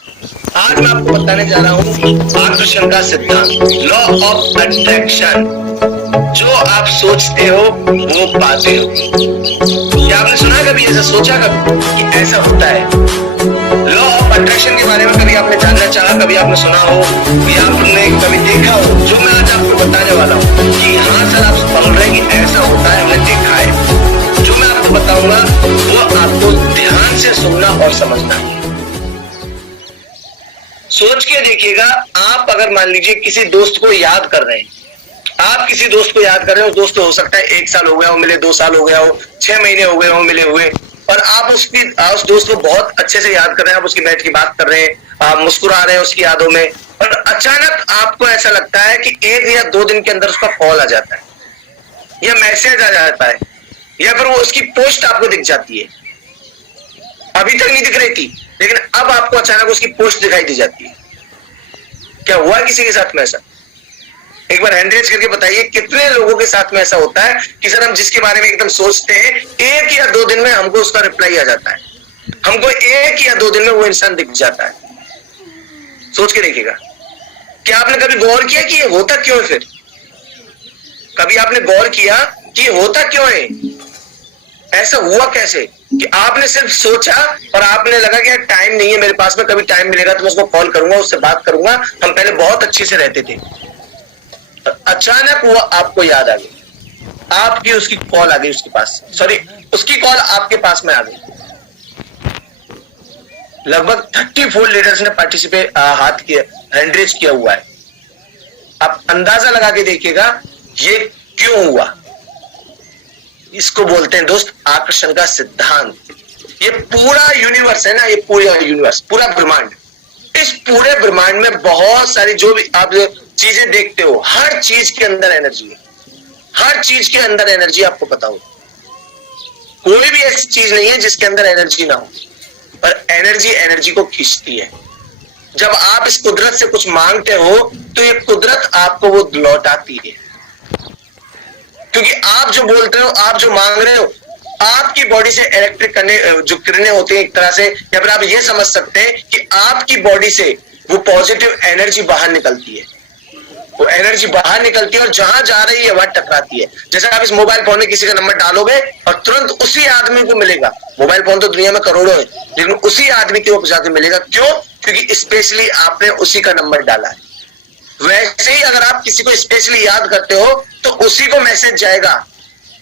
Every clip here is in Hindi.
आज मैं आपको बताने जा रहा हूँ आकर्षण का सिद्धांत, लॉ ऑफ अट्रैक्शन। जो आप सोचते हो वो पाते हो। क्या आपने सुना कभी, ऐसा सोचा कभी कि ऐसा होता है? लॉ ऑफ अट्रैक्शन के बारे में कभी आपने जानना चाहा, कभी आपने सुना हो या आपने कभी देखा हो? जो मैं आज आपको बताने वाला हूँ कि हाँ सर, आप बोल रहे हैं कि ऐसा होता है, हमने देखा है। जो मैं आपको बताऊंगा वो आपको ध्यान से सुनना और समझना है। सोच के देखिएगा, आप अगर मान लीजिए किसी दोस्त को याद कर रहे हैं, आप किसी दोस्त को याद कर रहे हो, दोस्त हो सकता है 1 साल हो गया हो मिले, 2 साल हो गया हो, 6 महीने हो गए हो मिले हुए, और आप उस दोस्त को बहुत अच्छे से याद कर रहे हैं, आप उसकी बैठ की बात कर रहे हैं, आप मुस्कुरा रहे हैं उसकी यादों में, और अचानक आपको ऐसा लगता है कि 1 या 2 दिन के अंदर उसका कॉल आ जाता है या मैसेज आ जाता है या फिर वो उसकी पोस्ट आपको दिख जाती है। अभी तक नहीं दिख रही थी, लेकिन अब आपको अचानक उसकी पोस्ट दिखाई दी जाती है। क्या हुआ किसी के साथ में ऐसा? एक बार हैंड रेज करके बताइए, कितने लोगों के साथ में ऐसा होता है कि सर हम जिसके बारे में एकदम सोचते हैं, 1 या 2 दिन में हमको उसका रिप्लाई आ जाता है, हमको 1 या 2 दिन में वो इंसान दिख जाता है। सोच के देखिएगा। क्या आपने कभी गौर किया कि ये होता क्यों है? फिर कभी आपने गौर किया कि ये होता क्यों है? ऐसा हुआ कैसे कि आपने सिर्फ सोचा और आपने लगा कि यार टाइम नहीं है मेरे पास में, कभी टाइम मिलेगा तो मैं उसको कॉल करूंगा, उससे बात करूंगा, हम पहले बहुत अच्छे से रहते थे। अचानक वो आपको याद आ गई, आपकी उसकी कॉल आ गई, उसके पास, सॉरी, उसकी कॉल आपके पास में आ गई। लगभग 34 लीडर्स ने पार्टिसिपेट हाथ किया, हैंड रेज किया हुआ है। आप अंदाजा लगा के देखिएगा ये क्यों हुआ। इसको बोलते हैं दोस्त आकर्षण का सिद्धांत। ये पूरा यूनिवर्स है ना, ये पूरा यूनिवर्स, पूरा ब्रह्मांड, इस पूरे ब्रह्मांड में बहुत सारी जो भी आप चीजें देखते हो, हर चीज के अंदर एनर्जी है, हर चीज के अंदर एनर्जी, आपको पता हो। कोई भी ऐसी चीज नहीं है जिसके अंदर एनर्जी ना हो, पर एनर्जी एनर्जी को खींचती है। जब आप इस कुदरत से कुछ मांगते हो तो ये कुदरत आपको वो लौटाती है, क्योंकि आप जो बोलते हो, आप जो मांग रहे हो, आपकी बॉडी से इलेक्ट्रिक करने जो किरणें होती हैं एक तरह से, या फिर आप ये समझ सकते हैं कि आपकी बॉडी से वो पॉजिटिव एनर्जी बाहर निकलती है, वो एनर्जी बाहर निकलती है और जहां जा रही है वहां टकराती है। जैसे आप इस मोबाइल फोन में किसी का नंबर डालोगे और तुरंत उसी आदमी को मिलेगा। मोबाइल फोन तो दुनिया में करोड़ों है, लेकिन उसी आदमी को जाकर मिलेगा। क्यों? क्योंकि स्पेशली आपने उसी का नंबर डाला है। वैसे ही अगर आप किसी को स्पेशली याद करते हो तो उसी को मैसेज जाएगा।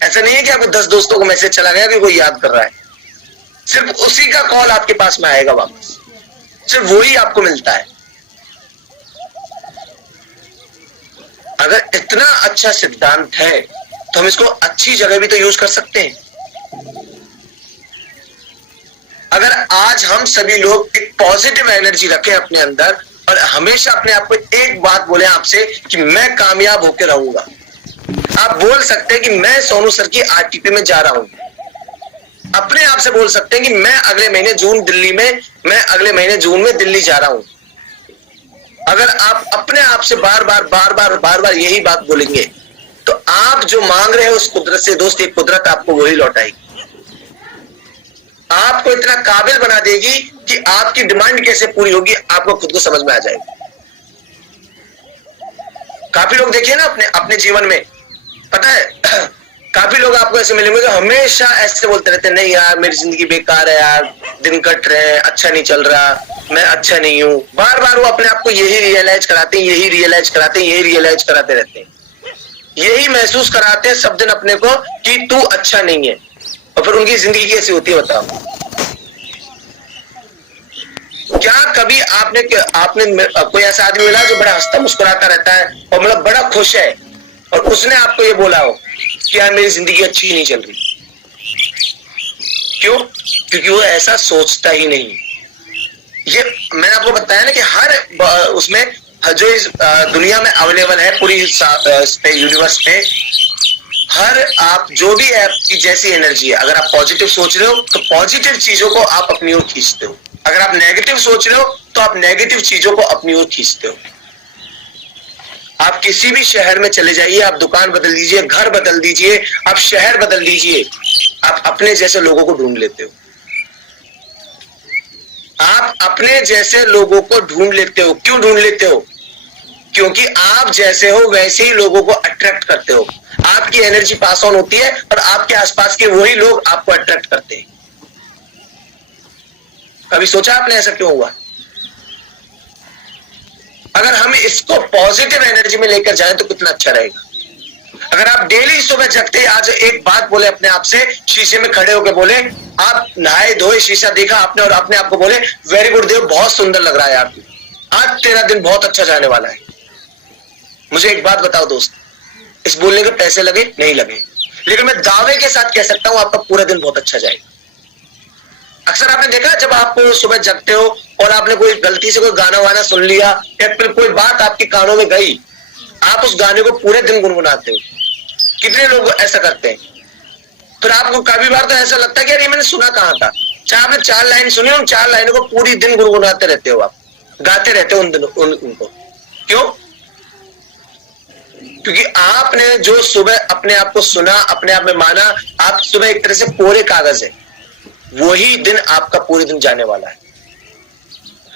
ऐसा नहीं है कि आपको 10 दोस्तों को मैसेज चला गया कि कोई याद कर रहा है, सिर्फ उसी का कॉल आपके पास में आएगा वापस, सिर्फ वही आपको मिलता है। अगर इतना अच्छा सिद्धांत है तो हम इसको अच्छी जगह भी तो यूज कर सकते हैं। अगर आज हम सभी लोग एक पॉजिटिव एनर्जी रखें अपने अंदर और हमेशा अपने आप को एक बात बोले आपसे कि मैं कामयाब होकर रहूंगा। आप बोल सकते हैं कि मैं सोनू सर की आरटीपी में जा रहा हूं। अपने आप से बोल सकते हैं कि मैं अगले महीने जून में दिल्ली जा रहा हूं। अगर आप अपने आप से बार बार यही बात बोलेंगे तो आप जो मांग रहे हो उस कुदरत से दोस्त, एक कुदरत आपको वही लौटाएगी। आपको इतना काबिल बना देगी कि आपकी डिमांड कैसे पूरी होगी आपको खुद को समझ में आ जाएगी। काफी लोग देखिए ना अपने जीवन में, पता है काफी लोग आपको ऐसे मिलेंगे जो हमेशा ऐसे बोलते रहते हैं, नहीं यार मेरी जिंदगी बेकार है यार, दिन कट रहे हैं, अच्छा नहीं चल रहा, मैं अच्छा नहीं हूं। बार बार वो अपने आप को यही रियलाइज कराते रहते हैं, यही महसूस कराते हैं सब दिन अपने को कि तू अच्छा नहीं है। और फिर उनकी जिंदगी कैसी होती है बताओ? क्या कभी आपने कोई ऐसा आदमी मिला जो बड़ा हंसता मुस्कुराता रहता है और मतलब बड़ा खुश है और उसने आपको ये बोला हो कि यार मेरी जिंदगी अच्छी नहीं चल रही? क्यों? क्योंकि वो ऐसा सोचता ही नहीं। ये मैंने आपको बताया ना कि हर उसमें जो इस दुनिया में अवेलेबल है, पूरी यूनिवर्स पे, हर आप जो भी है आपकी जैसी एनर्जी है, अगर आप पॉजिटिव सोच रहे हो तो पॉजिटिव चीजों को आप अपनी ओर खींचते हो, अगर आप नेगेटिव सोच रहे हो तो आप नेगेटिव चीजों को अपनी ओर खींचते हो। आप किसी भी शहर में चले जाइए, आप दुकान बदल दीजिए, घर बदल दीजिए, आप शहर बदल दीजिए, आप अपने जैसे लोगों को ढूंढ लेते हो। आप अपने जैसे लोगों को ढूंढ लेते हो। क्यों ढूंढ लेते हो? क्योंकि आप जैसे हो वैसे ही लोगों को अट्रैक्ट करते हो। आपकी एनर्जी पास ऑन होती है और आपके आसपास के वही लोग आपको अट्रैक्ट करते हैं। कभी सोचा आपने ऐसा क्यों हुआ? अगर हम इसको पॉजिटिव एनर्जी में लेकर जाएं तो कितना अच्छा रहेगा। अगर आप डेली सुबह जगते आज एक बात बोले अपने आप से, शीशे में खड़े होकर बोले, आप नहाए धोए शीशा देखा आपने और अपने आप को बोले वेरी गुड देव, बहुत सुंदर लग रहा है यार, आज तेरा दिन बहुत अच्छा जाने वाला है। मुझे एक बात बताओ दोस्त, इस बोलने के पैसे लगे नहीं लगे, लेकिन मैं दावे के साथ कह सकता हूं आपका पूरा दिन बहुत अच्छा जाएगा। अक्सर आपने देखा जब आप सुबह जगते हो और आपने कोई गलती से कोई गाना वाना सुन लिया या फिर कोई बात आपके कानों में गई, आप उस गाने को पूरे दिन गुनगुनाते हो। कितने लोग ऐसा करते हैं? फिर आपको काफी बार तो ऐसा लगता है कि यार ये मैंने सुना कहां था। चाहे आपने 4 लाइन सुनी, उन 4 लाइनों को पूरी दिन गुनगुनाते रहते हो, आप गाते रहते हो उनको। क्यों? क्योंकि आपने जो सुबह अपने आप को सुना, अपने आप में माना, आप सुबह एक तरह से कोरे कागज है, वही दिन आपका पूरे दिन जाने वाला है।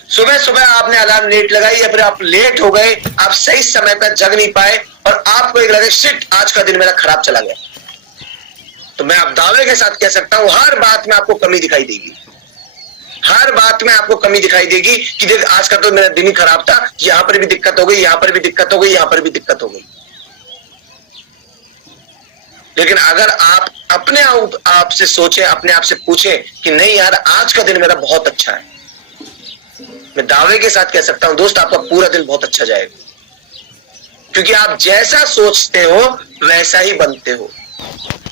सुबह सुबह आपने अलार्म लेट लगाई या फिर आप लेट हो गए, आप सही समय पर जग नहीं पाए और आपको एक लगे शिट आज का दिन मेरा खराब चला गया, तो मैं आप दावे के साथ कह सकता हूं हर बात में आपको कमी दिखाई देगी। हर बात में आपको कमी दिखाई देगी कि देख आज का तो मेरा दिन ही खराब था, यहां पर भी दिक्कत हो गई, यहां पर भी दिक्कत हो गई, यहां पर भी दिक्कत हो गई। लेकिन अगर आप अपने आप से सोचें, अपने आप से पूछें कि नहीं यार आज का दिन मेरा बहुत अच्छा है, मैं दावे के साथ कह सकता हूं दोस्त आपका पूरा दिन बहुत अच्छा जाएगा। क्योंकि आप जैसा सोचते हो वैसा ही बनते हो।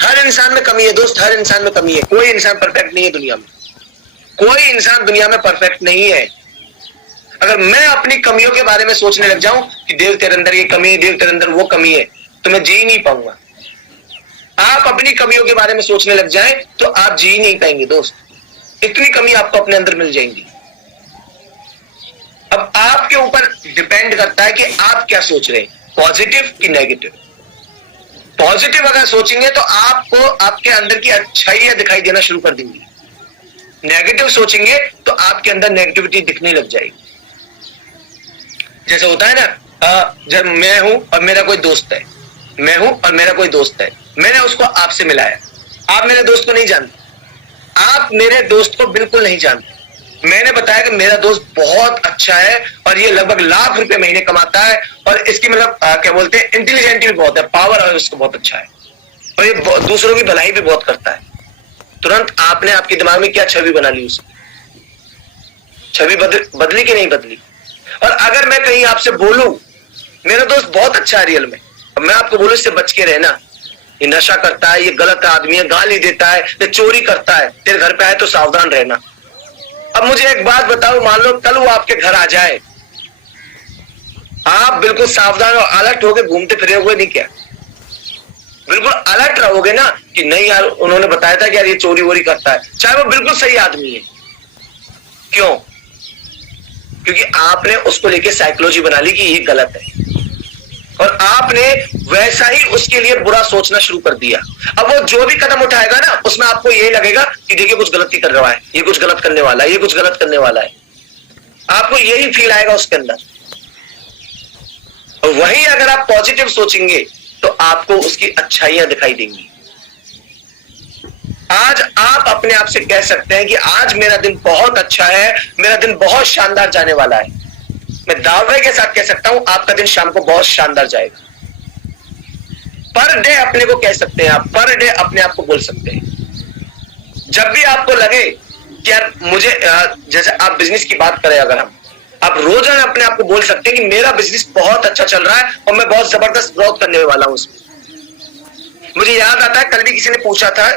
हर इंसान में कमी है दोस्त, हर इंसान में कमी है। कोई इंसान परफेक्ट नहीं है दुनिया में, कोई इंसान दुनिया में परफेक्ट नहीं है। अगर मैं अपनी कमियों के बारे में सोचने लग जाऊं कि देव तेरे अंदर ये कमी है, देव तेरे अंदर वो कमी है, तो मैं जी नहीं पाऊंगा। आप अपनी कमियों के बारे में सोचने लग जाएं तो आप जी नहीं पाएंगे दोस्त। इतनी कमी आपको अपने अंदर मिल जाएंगी। अब आपके ऊपर डिपेंड करता है कि आप क्या सोच रहे हैं, पॉजिटिव कि नेगेटिव। पॉजिटिव अगर सोचेंगे तो आपको आपके अंदर की अच्छाइयां दिखाई देना शुरू कर देंगी। नेगेटिव सोचेंगे तो आपके अंदर नेगेटिविटी दिखने लग जाएगी। जैसे होता है ना, जब मैं हूं और मेरा कोई दोस्त है, मैं हूं और मेरा कोई दोस्त है, मैंने उसको आपसे मिलाया, आप मेरे दोस्त को नहीं जानते, आप मेरे दोस्त को बिल्कुल नहीं जानते। मैंने बताया कि मेरा दोस्त बहुत अच्छा है और ये लगभग लाख रुपए महीने कमाता है और इसकी मतलब क्या बोलते हैं, इंटेलिजेंट भी बहुत है, पावर है उसको बहुत अच्छा है और ये दूसरों की भलाई भी बहुत करता है। तुरंत आपने आपके दिमाग में क्या छवि बना ली, उसकी छवि बदली कि नहीं बदली? और अगर मैं कहीं आपसे बोलूं मेरा दोस्त बहुत अच्छा है रियल में, अब मैं आपको बोलूं इससे बच के रहना, ये नशा करता है, ये गलत आदमी है, गाली देता है, ये चोरी करता है, तेरे घर पे आए तो सावधान रहना। अब मुझे एक बात बताओ, मान लो कल वो आपके घर आ जाए, आप बिल्कुल सावधान और अलर्ट होके घूमते फिरे हुए नहीं क्या? बिल्कुल अलर्ट रहोगे ना कि नहीं यार उन्होंने बताया था कि यार ये चोरी वोरी करता है, चाहे वो बिल्कुल सही आदमी है। क्यों? क्योंकि आपने उसको लेके साइकोलॉजी बना ली कि ये गलत है और आपने वैसा ही उसके लिए बुरा सोचना शुरू कर दिया। अब वो जो भी कदम उठाएगा ना उसमें आपको यही लगेगा कि देखिए कुछ गलती कर रहा है, ये कुछ गलत करने वाला है, ये कुछ गलत करने वाला है, आपको यही फील आएगा उसके अंदर। और वहीं अगर आप पॉजिटिव सोचेंगे तो आपको उसकी अच्छाइयां दिखाई देंगी। आज आप अपने आप से कह सकते हैं कि आज मेरा दिन बहुत अच्छा है, मेरा दिन बहुत शानदार जाने वाला है। मैं दावे के साथ कह सकता हूं आपका दिन शाम को बहुत शानदार जाएगा। पर डे अपने को कह सकते हैं, आप पर डे अपने आप को बोल सकते हैं। जब भी आपको लगे कि यार मुझे, जैसे आप बिजनेस की बात करें, अगर आप रोजाना अपने आप को बोल सकते हैं कि मेरा बिजनेस बहुत अच्छा चल रहा है और मैं बहुत जबरदस्त ग्रोथ करने वाला हूं उसमें। मुझे याद आता है कल भी किसी ने पूछा था,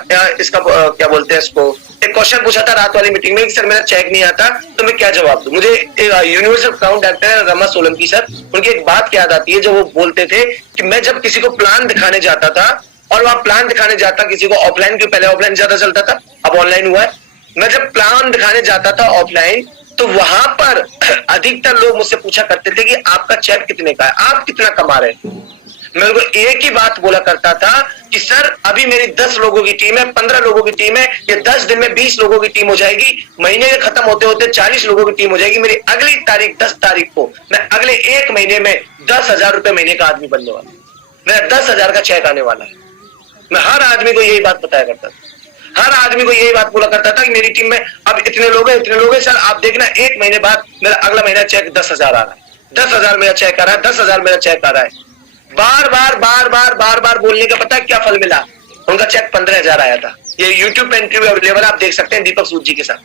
इसका क्या बोलते हैं इसको, एक क्वेश्चन पूछा था रात वाली मीटिंग में कि सर मेरा चेक नहीं आता तो मैं क्या जवाब दूं। मुझे universal account director Rama Solanki sir, उनकी एक बात याद आती है जो वो बोलते थे कि मैं जब किसी को प्लान दिखाने जाता था और वहां प्लान दिखाने जाता किसी को ऑफलाइन, के पहले ऑफलाइन ज्यादा चलता था, अब ऑनलाइन हुआ है, मैं जब प्लान दिखाने जाता था ऑफलाइन तो वहां पर अधिकतर लोग मुझसे पूछा करते थे कि आपका चेक कितने का है, आप कितना कमा रहे हैं। मैं उनको एक ही बात बोला करता था कि सर अभी मेरी 10 लोगों की टीम है, 15 लोगों की टीम है, ये 10 दिन में 20 लोगों की टीम हो जाएगी, महीने के खत्म होते होते 40 लोगों की टीम हो जाएगी, मेरी अगली तारीख 10 तारीख को मैं अगले 1 महीने में 10,000 रुपए महीने का आदमी बनने वाला, मेरा 10,000 का चेक आने वाला है। मैं हर आदमी को यही बात बताया करता था, हर आदमी को यही बात बोला करता था कि मेरी टीम में अब इतने लोग हैं सर, आप देखना 1 महीने बाद मेरा अगला महीना चेक 10,000 आ रहा है, 10,000 मेरा चेक आ रहा है, 10,000 मेरा चेक आ रहा है। बार बार बोलने का पता है क्या फल मिला? उनका चेक 15,000 आया था। ये यूट्यूब पे इंटरव्यू अवेलेबल, आप देख सकते हैं दीपक सूद जी के साथ।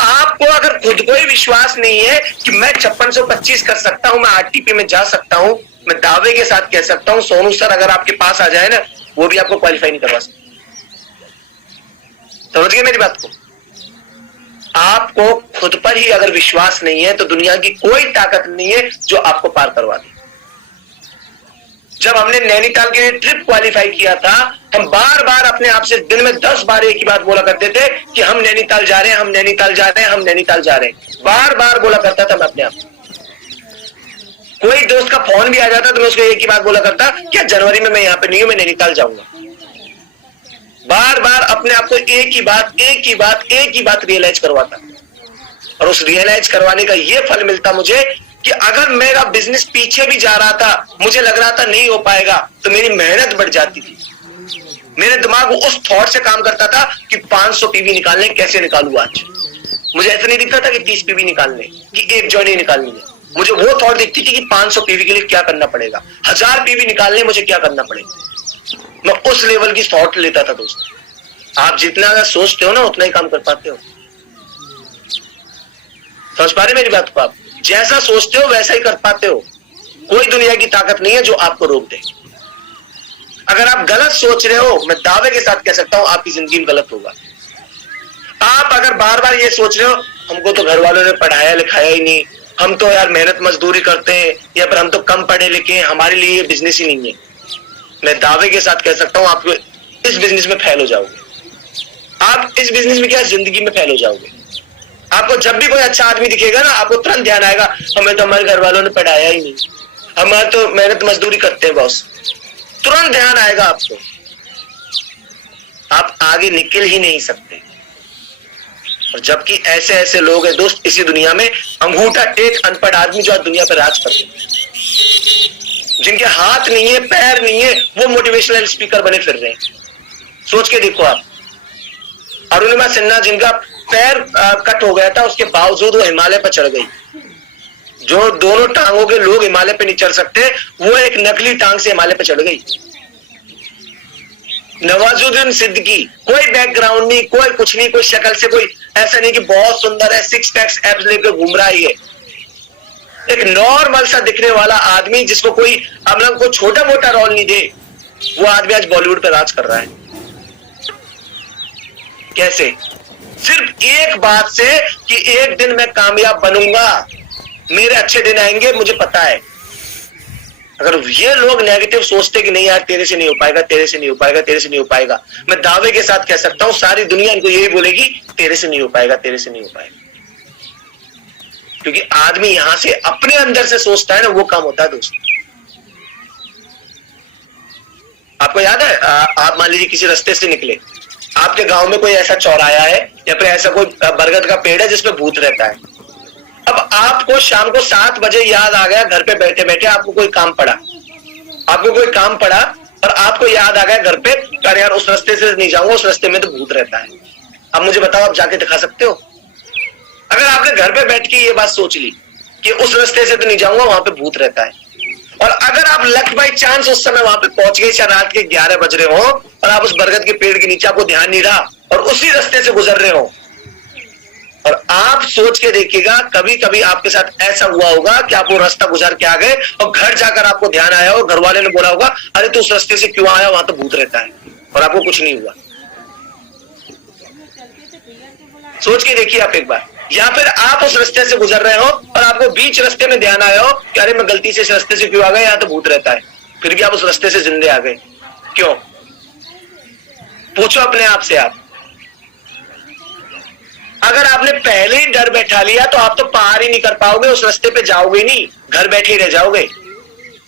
आपको अगर खुद को ही विश्वास नहीं है कि मैं 5625 कर सकता हूं, मैं आरटीपी में जा सकता हूं, मैं दावे के साथ कह सकता हूं सोनू सर अगर आपके पास आ जाए ना, वो भी आपको क्वालिफाई नहीं करवा सकते। समझ गए मेरी बात को? आपको खुद पर ही अगर विश्वास नहीं है तो दुनिया की कोई ताकत नहीं है जो आपको पार करवा दे। जब हमने नैनीताल के लिए ट्रिप क्वालिफाई किया था, हम बार बार अपने आप से दिन में 10 बार एक ही बात बोला करते थे कि हम नैनीताल जा रहे हैं, हम नैनीताल जा रहे हैं, हम नैनीताल जा रहे हैं, बार बार बोला करता था मैं अपने आप। कोई दोस्त का फोन भी आ जाता तो मैं उसको एक ही बात बोला करता, क्या जनवरी में मैं यहाँ पे नहीं हूं, मैं नैनीताल जाऊंगा। बार बार अपने आप को एक ही बात रियलाइज करवाता, और उस रियलाइज करवाने का ये फल मिलता मुझे कि अगर मेरा बिजनेस पीछे भी जा रहा था, मुझे लग रहा था नहीं हो पाएगा, तो मेरी मेहनत बढ़ जाती थी। मेरे दिमाग उस थॉट से काम करता था कि 500 पीवी निकालने, कैसे निकालूं आज। मुझे ऐसा नहीं दिखता था कि 30 पीवी निकालने, कि एक जॉइनिंग निकालनी है। मुझे वो थॉट दिखती थी कि 500 पीवी के लिए क्या करना पड़ेगा, 1000 पीवी निकालने मुझे क्या करना पड़ेगा। मैं उस लेवल की थॉट लेता था दोस्त। आप जितना ज्यादा सोचते हो ना, उतना ही काम कर पाते हो। समझ पा रहे मेरी बात को? आप जैसा सोचते हो वैसा ही कर पाते हो। कोई दुनिया की ताकत नहीं है जो आपको रोक दे। अगर आप गलत सोच रहे हो, मैं दावे के साथ कह सकता हूं आपकी जिंदगी में गलत होगा। आप अगर बार बार ये सोच रहे हो हमको तो घर वालों ने पढ़ाया लिखाया ही नहीं, हम तो यार मेहनत मजदूरी करते हैं, या फिर हम तो कम पढ़े लिखे हैं, हमारे लिए ये बिजनेस ही नहीं है, मैं दावे के साथ कह सकता हूं आप इस बिजनेस में फेल हो जाओगे। आप इस बिजनेस में क्या, जिंदगी में फेल हो जाओगे। आपको जब भी कोई अच्छा आदमी दिखेगा ना, आपको तुरंत ध्यान आएगा हमें तो हमारे घर वालों ने पढ़ाया ही नहीं, हमारे तो मेहनत मजदूरी करते हैं बॉस। तुरंत ध्यान आएगा आपको, आप आगे निकल ही नहीं सकते। और जबकि ऐसे ऐसे लोग हैं दोस्त इसी दुनिया में, अंगूठा टेक अनपढ़ आदमी जो आज दुनिया पर राज करते हैं, जिनके हाथ नहीं है पैर नहीं है, वो मोटिवेशनल स्पीकर बने फिर रहे हैं। सोच के देखो आप, अरुणिमा सिन्हा जिनका पैर कट हो गया था, उसके बावजूद वो हिमालय पर चढ़ गई। जो दोनों टांगों के लोग हिमालय पे नहीं चढ़ सकते, वो एक नकली टांग से हिमालय पे चढ़ गई। नवाजुद्दीन सिद्दीकी, कोई बैकग्राउंड नहीं, कोई कुछ नहीं, कोई शक्ल से कोई ऐसा नहीं कि बहुत सुंदर है, 6 पैक्स एब्स लेकर घूम रहा है, एक नॉर्मल सा दिखने वाला आदमी जिसको कोई मतलब को छोटा मोटा रोल नहीं दे, वो आदमी आज बॉलीवुड पे राज कर रहा है। कैसे? सिर्फ एक बात से कि एक दिन मैं कामयाब बनूंगा, मेरे अच्छे दिन आएंगे, मुझे पता है। अगर ये लोग नेगेटिव सोचते कि नहीं यार तेरे से नहीं हो पाएगा, तेरे से नहीं हो पाएगा, तेरे से नहीं हो पाएगा, मैं दावे के साथ कह सकता हूं सारी दुनिया इनको यही बोलेगी तेरे से नहीं हो पाएगा, तेरे से नहीं हो पाएगा। क्योंकि आदमी यहां से अपने अंदर से सोचता है ना, वो काम होता है दोस्त। आपको याद है, आप मान लीजिए किसी रास्ते से निकले, आपके गांव में कोई ऐसा चौराया है या फिर ऐसा कोई बरगद का पेड़ है जिसमें भूत रहता है। अब आपको शाम को 7 बजे याद आ गया, घर पे बैठे बैठे आपको कोई काम पड़ा, और आपको याद आ गया घर पे, अरे यार उस रास्ते से नहीं जाऊंगा, उस रास्ते में तो भूत रहता है। अब मुझे बताओ, आप जाके दिखा सकते हो? अगर आपने घर पे बैठ के ये बात सोच ली कि उस रास्ते से तो नहीं जाऊंगा, वहां पे भूत रहता है, और अगर आप लक बाई चांस उस समय वहां पे पहुंच गए, शायद रात के 11 बज रहे हो, और आप उस बरगद के पेड़ के नीचे, आपको ध्यान नहीं रहा और उसी रास्ते से गुजर रहे हो, और आप सोच के देखिएगा कभी कभी आपके साथ ऐसा हुआ होगा कि आप वो रास्ता गुजर के आ गए और घर जाकर आपको ध्यान आया हो, घर वाले ने बोला होगा अरे तू उस रास्ते से क्यों आया, वहां तो भूत रहता है, और आपको कुछ नहीं हुआ। सोच के देखिए आप एक बार। या फिर आप उस रास्ते से गुजर रहे हो और आपको बीच रास्ते में ध्यान आया हो कि अरे मैं गलती से इस रास्ते से क्यों आ गया, यहाँ तो भूत रहता है, फिर भी आप उस रास्ते से जिंदे आ गए। क्यों? पूछो अपने आप से। आप अगर आपने पहले ही डर बैठा लिया तो आप तो पार ही नहीं कर पाओगे, उस रास्ते पे जाओगे नहीं, घर बैठे ही रह जाओगे।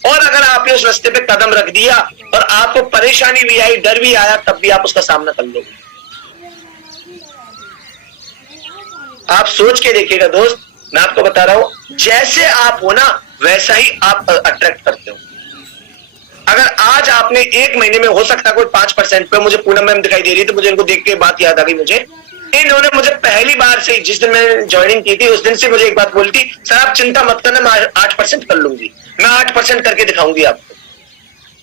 और अगर आपने उस रास्ते पे कदम रख दिया और आपको परेशानी भी आई, डर भी आया, तब भी आप उसका सामना कर लोगे। आप सोच के देखिएगा दोस्त, मैं आपको बता रहा हूं, जैसे आप हो ना वैसा ही आप अट्रैक्ट करते हो। अगर आज आपने एक महीने में, हो सकता है कोई 5% पे, मुझे पूनम मैम दिखाई दे रही है तो मुझे इनको देख के बात याद आ गई मुझे, इन्होंने मुझे पहली बार से, जिस दिन मैंने ज्वाइनिंग की थी उस दिन से मुझे एक बात बोली थी, सर आप चिंता मत करना, मैं 8% कर लूंगी, मैं 8% करके दिखाऊंगी आपको।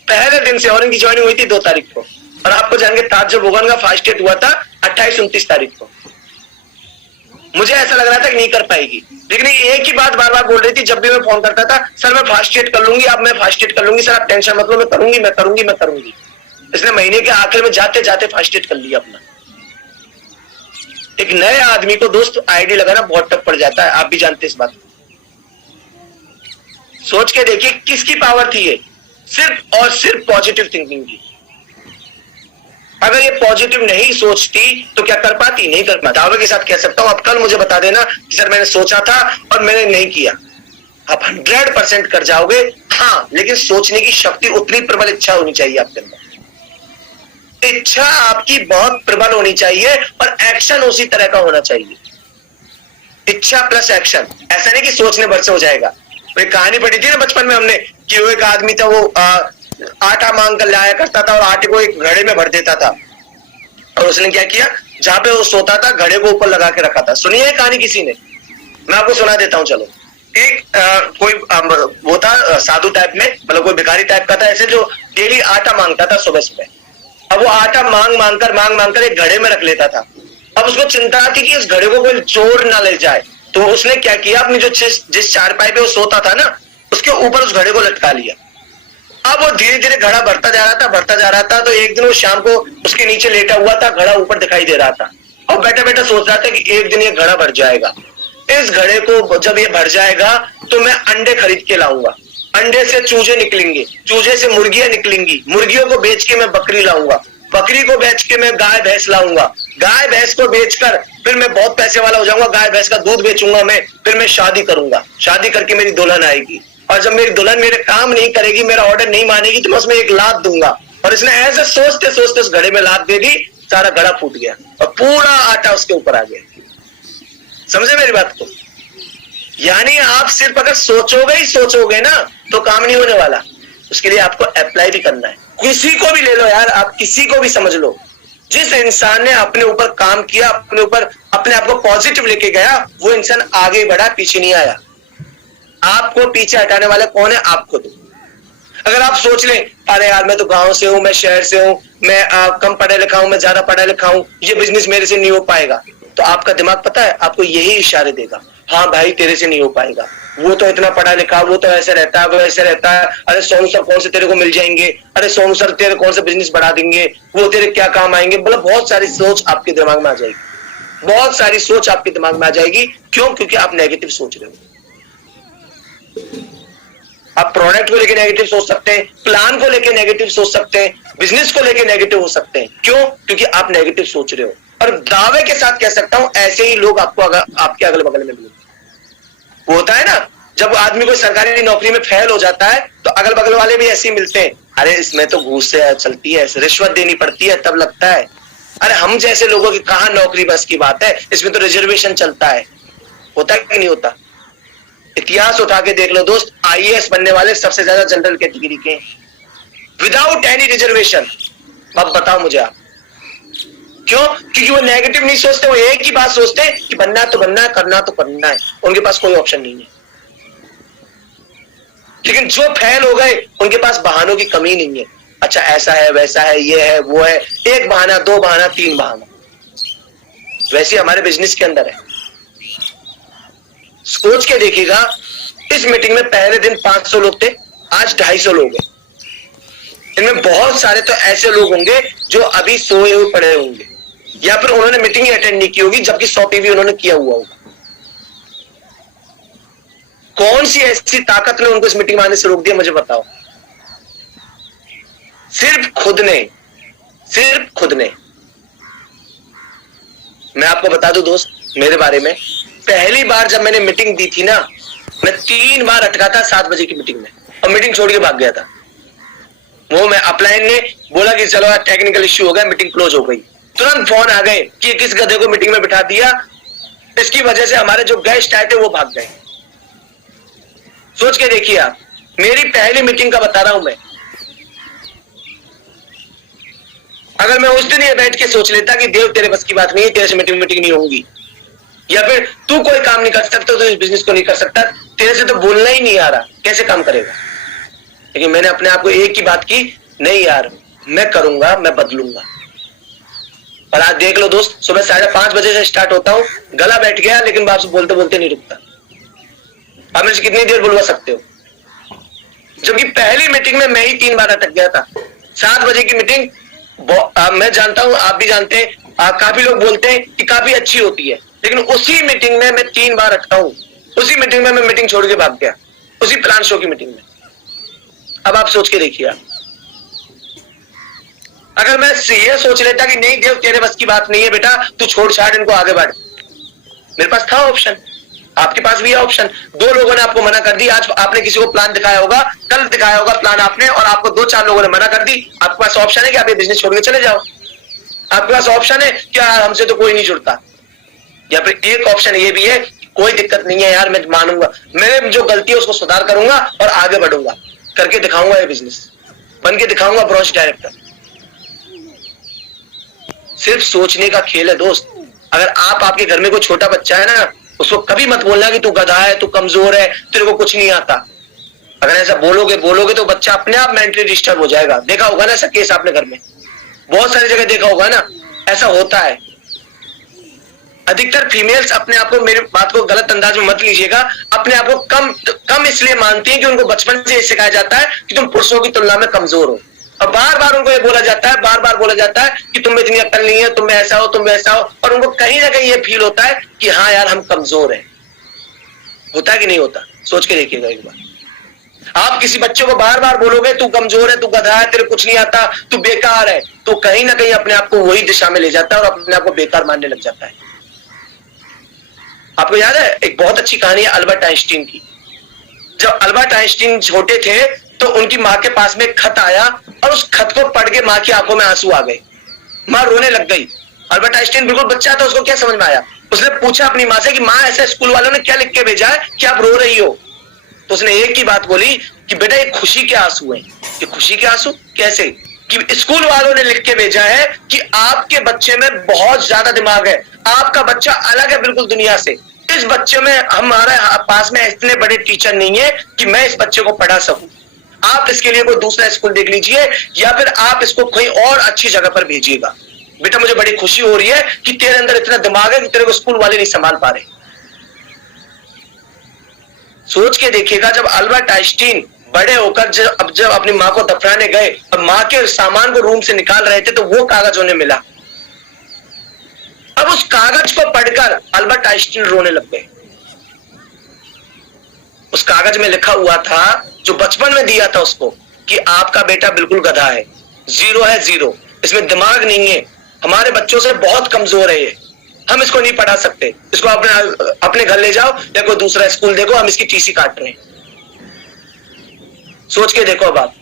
पहले दिन से, और इनकी ज्वाइनिंग हुई थी 2 तारीख को, और आपको जान के ताज्जुब होगा, उनका फास्ट डेट हुआ था 28-29 तारीख को। मुझे ऐसा लग रहा था कि नहीं कर पाएगी, लेकिन एक ही बात बार बार बोल रही थी जब भी मैं फोन करता था, सर मैं फास्ट डेट कर लूंगी, अब मैं फास्ट डेट कर लूंगी, सर आप टेंशन मत लो, मैं करूंगी मैं करूंगी मैं करूंगी। इसने महीने के आखिर में जाते जाते फास्ट डेट कर लिया अपना। एक नए आदमी को दोस्त आईडी लगाना बहुत टफ पड़ जाता है, आप भी जानते हैं इस बात को। सोच के देखिए किसकी पावर थी ये, सिर्फ और सिर्फ पॉजिटिव थिंकिंग की। अगर ये पॉजिटिव नहीं सोचती तो क्या कर पाती? नहीं कर पाती। दावे के साथ कह सकता हूं, अब कल मुझे बता देना कि सर मैंने सोचा था और मैंने नहीं किया, आप 100% कर जाओगे। हाँ, लेकिन सोचने की शक्ति उतनी प्रबल इच्छा होनी चाहिए आपके अंदर। इच्छा आपकी बहुत प्रबल होनी चाहिए और एक्शन उसी तरह का होना चाहिए। इच्छा प्लस एक्शन, ऐसा नहीं कि सोचने भर से हो जाएगा। वो कहानी पढ़ी थी ना बचपन में हमने कि वो एक आदमी था, वो आटा मांग कर लाया करता था और आटे को एक घड़े में भर देता था, और उसने क्या किया, जहां पे वो सोता था घड़े को ऊपर लगा के रखा था। सुनिए है कहानी किसी ने, मैं आपको सुना देता हूं। चलो, एक कोई वो था साधु टाइप में, मतलब कोई भिखारी टाइप का था ऐसे, जो डेली आटा मांगता था सुबह सुबह। अब वो आटा मांग मांग कर एक घड़े में रख लेता था। अब उसको चिंता थी कि इस घड़े को कोई चोर ना ले जाए, तो उसने क्या किया, अपनी जो जिस चारपाई पे वो सोता था ना, उसके ऊपर उस घड़े को लटका लिया। अब वो धीरे धीरे घड़ा बढ़ता जा रहा था। तो एक दिन वो शाम को उसके नीचे लेटा हुआ था, घड़ा ऊपर दिखाई दे रहा था, और बैठा बैठा सोच रहा था कि एक दिन ये घड़ा भर जाएगा। इस घड़े को जब ये भर जाएगा तो मैं अंडे खरीद के लाऊंगा, अंडे से चूजे निकलेंगे, चूजे से मुर्गियां निकलेंगी, मुर्गियों को बेच के मैं बकरी लाऊंगा, बकरी को बेच के मैं गाय भैंस लाऊंगा, गाय भैंस को बेचकर फिर मैं बहुत पैसे वाला हो जाऊंगा, गाय भैंस का दूध बेचूंगा मैं, फिर मैं शादी करूंगा, शादी करके मेरी दुल्हन आएगी, और जब मेरी दुल्हन मेरे काम नहीं करेगी, मेरा ऑर्डर नहीं मानेगी, तो मैं उसमें एक लात दूंगा। और इसने ऐसे सोचते सोचते उस घड़े में लात दे दी, सारा घड़ा फूट गया और पूरा आटा उसके ऊपर आ गया। समझे मेरी बात को? यानी आप सिर्फ अगर सोचोगे ही सोचोगे ना तो काम नहीं होने वाला, उसके लिए आपको अप्लाई भी करना है। किसी को भी ले लो यार, आप किसी को भी समझ लो, जिस इंसान ने अपने ऊपर काम किया, अपने ऊपर अपने आप को पॉजिटिव लेके गया, वो इंसान आगे बढ़ा, पीछे नहीं आया। आपको पीछे हटाने वाले कौन है? आप खुद। अगर आप सोच लें, अरे यार मैं तो गांव से हूं, मैं शहर से हूं, मैं कम पढ़ा लिखा हूं, मैं ज्यादा पढ़ा लिखा हूं, ये बिजनेस मेरे से नहीं हो पाएगा, तो आपका दिमाग पता है आपको यही इशारे देगा, हाँ भाई तेरे से नहीं हो पाएगा, वो तो इतना पढ़ा लिखा, वो तो ऐसे रहता है, वो ऐसे रहता है, अरे सोनू सर कौन से तेरे को मिल जाएंगे, अरे सोनू सर तेरे कौन से बिजनेस बढ़ा देंगे, वो तेरे क्या काम आएंगे। मतलब बहुत सारी सोच आपके दिमाग में आ जाएगी, बहुत सारी सोच आपके दिमाग में आ जाएगी। क्यों? क्योंकि आप नेगेटिव सोच रहे हो। आप प्रोडक्ट को लेके नेगेटिव सोच सकते हैं, प्लान को लेके नेगेटिव सोच सकते हैं, बिजनेस को लेके नेगेटिव हो सकते हैं। क्यों? क्योंकि आप नेगेटिव सोच रहे हो। और दावे के साथ कह सकता हूं, ऐसे ही लोग आपको आपके अगल बगल में मिलेंगे। वो होता है ना, जब आदमी कोई सरकारी नौकरी में फेल हो जाता है तो अगल बगल वाले भी ऐसे ही मिलते हैं, अरे इसमें तो घूस से चलती है, रिश्वत देनी पड़ती है, तब लगता है। अरे हम जैसे लोगों की कहां नौकरी बस की बात है, इसमें तो रिजर्वेशन चलता है। होता है कि नहीं होता? इतिहास उठा के देख लो दोस्त, आईएएस बनने वाले सबसे ज्यादा जनरल कैटेगरी के, विदाउट एनी रिजर्वेशन। अब बताओ मुझे आप, क्यों? क्योंकि वो नेगेटिव नहीं सोचते, वो एक ही बात सोचते कि बनना तो बनना है, करना तो करना है, उनके पास कोई ऑप्शन नहीं है। लेकिन जो फेल हो गए उनके पास बहानों की कमी नहीं है, अच्छा ऐसा है, वैसा है, ये है, वो है, एक बहाना, दो बहाना, तीन बहाना। वैसे हमारे बिजनेस के अंदर है। सोच के देखिएगा, इस मीटिंग में पहले दिन 500 लोग थे, आज 250 लोग हैं। इनमें बहुत सारे तो ऐसे लोग होंगे जो अभी सोए हुए पड़े होंगे, या फिर उन्होंने मीटिंग ही अटेंड नहीं की होगी, जबकि 100 पीवी उन्होंने किया हुआ होगा। कौन सी ऐसी ताकत ने उनको इस मीटिंग में आने से रोक दिया, मुझे बताओ? सिर्फ खुद ने, सिर्फ खुद ने। मैं आपको बता दूं दोस्त, मेरे बारे में पहली बार जब मैंने मीटिंग दी थी ना, मैं 3 बार अटका था 7 बजे की मीटिंग में। और मीटिंग छोड़ के भाग गया था। वो मैं अपलाइन ने बोला कि चलो यार टेक्निकल इश्यू हो गया, मीटिंग क्लोज हो गई। तुरंत फोन आ गए कि किस गधे को मीटिंग में बिठा दिया, इसकी वजह से हमारे जो गेस्ट आए थे वो भाग गए। सोच के देखिए आप, मेरी पहली मीटिंग का बता रहा हूं मैं। अगर मैं उस दिन ये बैठ के सोच लेता कि देव तेरे बस की बात नहीं है, तेरे से मीटिंग नहीं होगी, या फिर तू कोई काम नहीं कर सकता तो इस बिजनेस को नहीं कर सकता, तेरे से तो बोलना ही नहीं आ रहा, कैसे काम करेगा। लेकिन मैंने अपने आप को एक ही बात की, नहीं यार मैं करूंगा, मैं बदलूंगा। और आज देख लो दोस्त, सुबह 5:30 बजे से स्टार्ट होता हूं, गला बैठ गया लेकिन बात बोलते बोलते नहीं रुकता। आप मुझे कितनी देर बुलवा सकते हो, जबकि पहली मीटिंग में मैं ही 3 बार अटक गया था। 7 बजे की मीटिंग मैं जानता हूं, आप भी जानते हैं, काफी लोग बोलते हैं कि काफी अच्छी होती है, लेकिन उसी मीटिंग में मैं 3 बार अटका हूं। उसी मीटिंग में मैं मीटिंग छोड़ के भाग गया, उसी प्लान शो की मीटिंग में। अब आप सोच के देखिए, अगर मैं ये सोच लेता कि नहीं देव तेरे बस की बात नहीं है बेटा, तू छोड़ छाड़ इनको, आगे बढ़, मेरे पास था ऑप्शन, आपके पास भी है ऑप्शन। 2 लोगों ने आपको मना कर दी, आज आपने किसी को प्लान दिखाया होगा, कल दिखाया होगा प्लान आपने, और आपको 2-4 लोगों ने मना कर दी। आपके पास ऑप्शन है कि आप ये बिजनेस छोड़ के चले जाओ, आपके पास ऑप्शन है क्या हमसे तो कोई नहीं जुड़ता, या फिर एक ऑप्शन ये भी है कोई दिक्कत नहीं है यार, मैं मानूंगा, मैं जो गलती है उसको सुधार करूंगा और आगे बढ़ूंगा, करके दिखाऊंगा ये बिजनेस, बन के दिखाऊंगा ब्रांच डायरेक्टर। सिर्फ सोचने का खेल है दोस्त। अगर आपके घर में कोई छोटा बच्चा है ना, उसको कभी मत बोलना कि तू गधा है, तू कमजोर है, तेरे को कुछ नहीं आता। अगर ऐसा बोलोगे तो बच्चा अपने आप मेंटली डिस्टर्ब हो जाएगा। देखा होगा ना ऐसा केस आपने घर में, बहुत सारी जगह देखा होगा ना, ऐसा होता है। अधिकतर फीमेल्स अपने आप को, मेरी बात को गलत अंदाज में मत लीजिएगा, अपने आप को कम इसलिए मानती हैं कि उनको बचपन से सिखाया जाता है कि तुम पुरुषों की तुलना में कमजोर हो, और बार बार उनको ये बोला जाता है, बार बार बोला जाता है कि तुम में इतनी अक्ल नहीं है, तुम में ऐसा हो, तुम में ऐसा हो, और उनको कहीं ना कहीं ये फील होता है कि हाँ यार हम कमजोर हैं। होता है कि नहीं होता, सोच के देखिएगा एक बार। आप किसी बच्चे को बार बार बोलोगे तू कमजोर है, तू गधा है, तेरे कुछ नहीं आता, तू बेकार है, तो कहीं ना कहीं अपने आप को वही दिशा में ले जाता है और अपने आप को बेकार मानने लग जाता है। आपको याद है एक बहुत अच्छी कहानी है अल्बर्ट आइंस्टीन की। जब अल्बर्ट आइंस्टीन छोटे थे तो उनकी माँ के पास में एक खत आया, और उस खत को पढ़ के माँ की आंखों में आंसू आ गए, माँ रोने लग गई। अल्बर्ट आइंस्टीन बिल्कुल बच्चा था, उसको क्या समझ में आया, उसने पूछा अपनी माँ से कि माँ ऐसे स्कूल वालों ने क्या लिख के भेजा है कि आप रो रही हो। तो उसने एक ही बात बोली कि बेटा ये खुशी के आंसू हैं। ये खुशी के आंसू कैसे, कि स्कूल वालों ने लिख के भेजा है कि आपके बच्चे में बहुत ज्यादा दिमाग है, आपका बच्चा अलग है बिल्कुल दुनिया से, इस बच्चे में हमारे पास में इतने बड़े टीचर नहीं है कि मैं इस बच्चे को पढ़ा सकूं, आप इसके लिए कोई दूसरा स्कूल देख लीजिए, या फिर आप इसको कहीं और अच्छी जगह पर भेजिएगा। बेटा मुझे बड़ी खुशी हो रही है कि तेरे अंदर इतना दिमाग है कि तेरे को स्कूल वाले नहीं संभाल पा रहे। सोच के देखिएगा, जब अल्बर्ट आइंस्टीन बड़े होकर जब अपनी माँ को दफनाने गए और माँ के सामान को रूम से निकाल रहे थे, तो वो कागज उन्हें मिला। अब उस कागज को पढ़कर अल्बर्ट आइंस्टीन रोने लग गए। उस कागज में लिखा हुआ था, जो बचपन में दिया था उसको, कि आपका बेटा बिल्कुल गधा है, जीरो है, जीरो, इसमें दिमाग नहीं है, हमारे बच्चों से बहुत कमजोर है ये, हम इसको नहीं पढ़ा सकते, इसको अपने घर ले जाओ या कोई दूसरा स्कूल देखो, हम इसकी टीसी काट रहे हैं। सोच के देखो, अब आप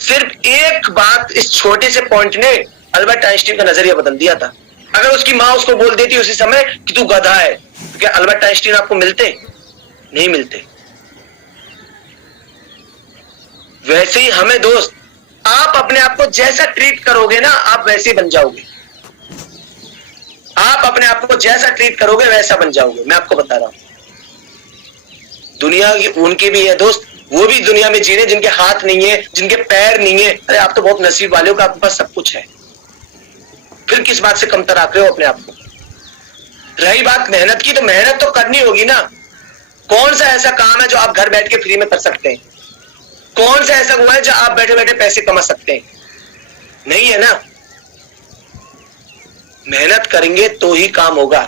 सिर्फ एक बात, इस छोटे से पॉइंट ने अल्बर्ट आइंस्टीन का नजरिया बदल दिया था। अगर उसकी माँ उसको बोल देती उसी समय कि तू गधा है, तो क्या अल्बर्ट आइंस्टीन आपको मिलते? नहीं मिलते। वैसे ही हमें दोस्त, आप अपने आप को जैसा ट्रीट करोगे ना, आप वैसे ही बन जाओगे। आप अपने आप को जैसा ट्रीट करोगे वैसा बन जाओगे, मैं आपको बता रहा हूं। दुनिया की उनकी भी है दोस्त, वो भी दुनिया में जी रहे जिनके हाथ नहीं है, जिनके पैर नहीं है। अरे आप तो बहुत नसीब वाले हो कि आपके पास सब कुछ है, फिर किस बात से कमतर आते हो अपने आप को। रही बात मेहनत की, तो मेहनत तो करनी होगी ना। कौन सा ऐसा काम है जो आप घर बैठ के फ्री में कर सकते हैं? कौन सा ऐसा हुआ है जो आप बैठे बैठे पैसे कमा सकते हैं? नहीं है ना। मेहनत करेंगे तो ही काम होगा,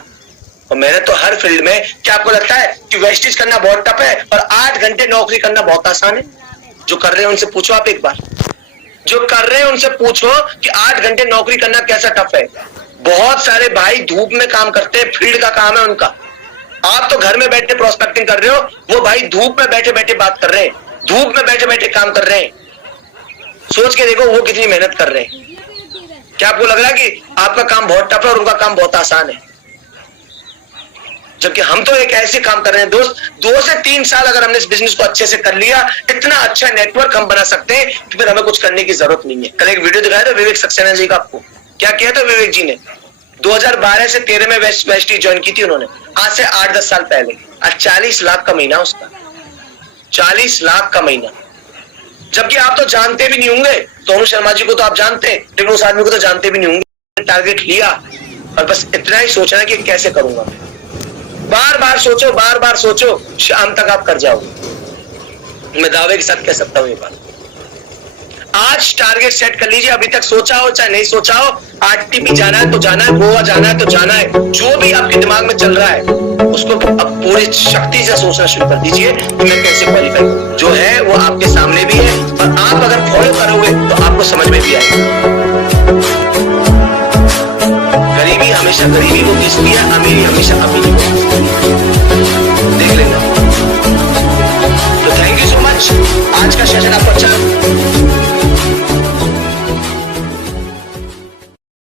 और मेहनत तो हर फील्ड में। क्या आपको लगता है कि वेस्टेज करना बहुत टफ है और 8 घंटे नौकरी करना बहुत आसान है? जो कर रहे हैं उनसे पूछो, आप एक बार जो कर रहे हैं उनसे पूछो कि 8 घंटे नौकरी करना कैसा टफ है। बहुत सारे भाई धूप में काम करते हैं, फील्ड का काम है उनका। आप तो घर में बैठे प्रोस्पेक्टिंग कर रहे हो, वो भाई धूप में बैठे बैठे बात कर रहे हैं। धूप में बैठे बैठे काम कर रहे हैं, सोच के देखो वो कितनी मेहनत कर रहे हैं। क्या आपको लग रहा है कि आपका काम बहुत टफ है और उनका काम बहुत आसान है? जबकि हम तो एक ऐसे काम कर रहे हैं दोस्त, 2 से 3 साल अगर हमने इस बिजनेस को अच्छे से कर लिया, इतना अच्छा नेटवर्क हम बना सकते हैं कि फिर हमें कुछ करने की जरूरत नहीं है। कल एक वीडियो दिखाया था विवेक सक्सेना जी का, आपको क्या किया था विवेक जी ने? 2012 से 13 में वेस्टी ज्वाइन की थी उन्होंने, आज से 8-10 साल पहले। आज 40 लाख का महीना उसका, 40 लाख का महीना। जबकि आप तो जानते भी नहीं होंगे, सोनू शर्मा जी को तो आप जानते हैं, लेकिन उस आदमी को तो जानते भी नहीं होंगे। टारगेट लिया और बस इतना ही सोचना कि कैसे करूंगा मैं। बार बार सोचो, बार बार सोचो, शाम तक आप कर जाओगे। मैं दावे के साथ कह सकता हूं ये बात। आज टारगेट सेट कर लीजिए, अभी तक सोचा हो चाहे नहीं सोचा हो, आरटीपी जाना है तो जाना है, गोवा जाना है तो जाना है, जो भी आपके दिमाग में चल रहा है उसको अब पूरी शक्ति से सोचना शुरू कर दीजिए कि मैं कैसे क्वालिफाई करूं। जो है वो आपके सामने भी है और आप अगर फॉलो करोगे तो आपको समझ में भी आएगा। गरीबी हमेशा गरीबी को घिसती है, अमीरी हमेशा अमीरी को घिसती है। देख लेना। तो थैंक यू सो मच। आज का सेशन आपको अच्छा